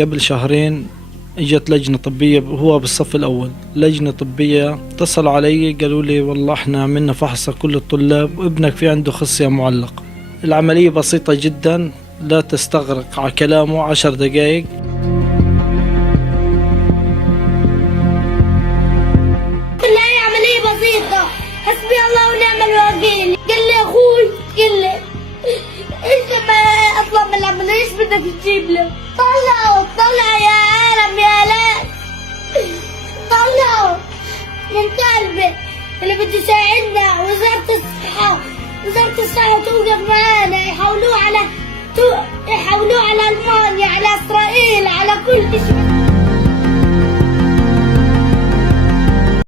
قبل شهرين اجت لجنة طبية، هو بالصف الأول، لجنة طبية اتصلوا علي قالوا لي والله احنا عملنا فحص كل الطلاب وابنك في عنده خصية معلقة. العملية بسيطة جدا، لا تستغرق على كلامه 10 دقائق. هي عملية بسيطة، حسبي الله ونعم الوكيل. قال لي اخوي، قال لي انت ما اطلع من العملية ايش بدك تجيب له؟ طلعوا يا عالم يا لا، طلعوا من قلبي. اللي بده يساعدنا وزارة الصحة توقف معانا، يحولوه على ألمانيا، على إسرائيل، على كل شيء.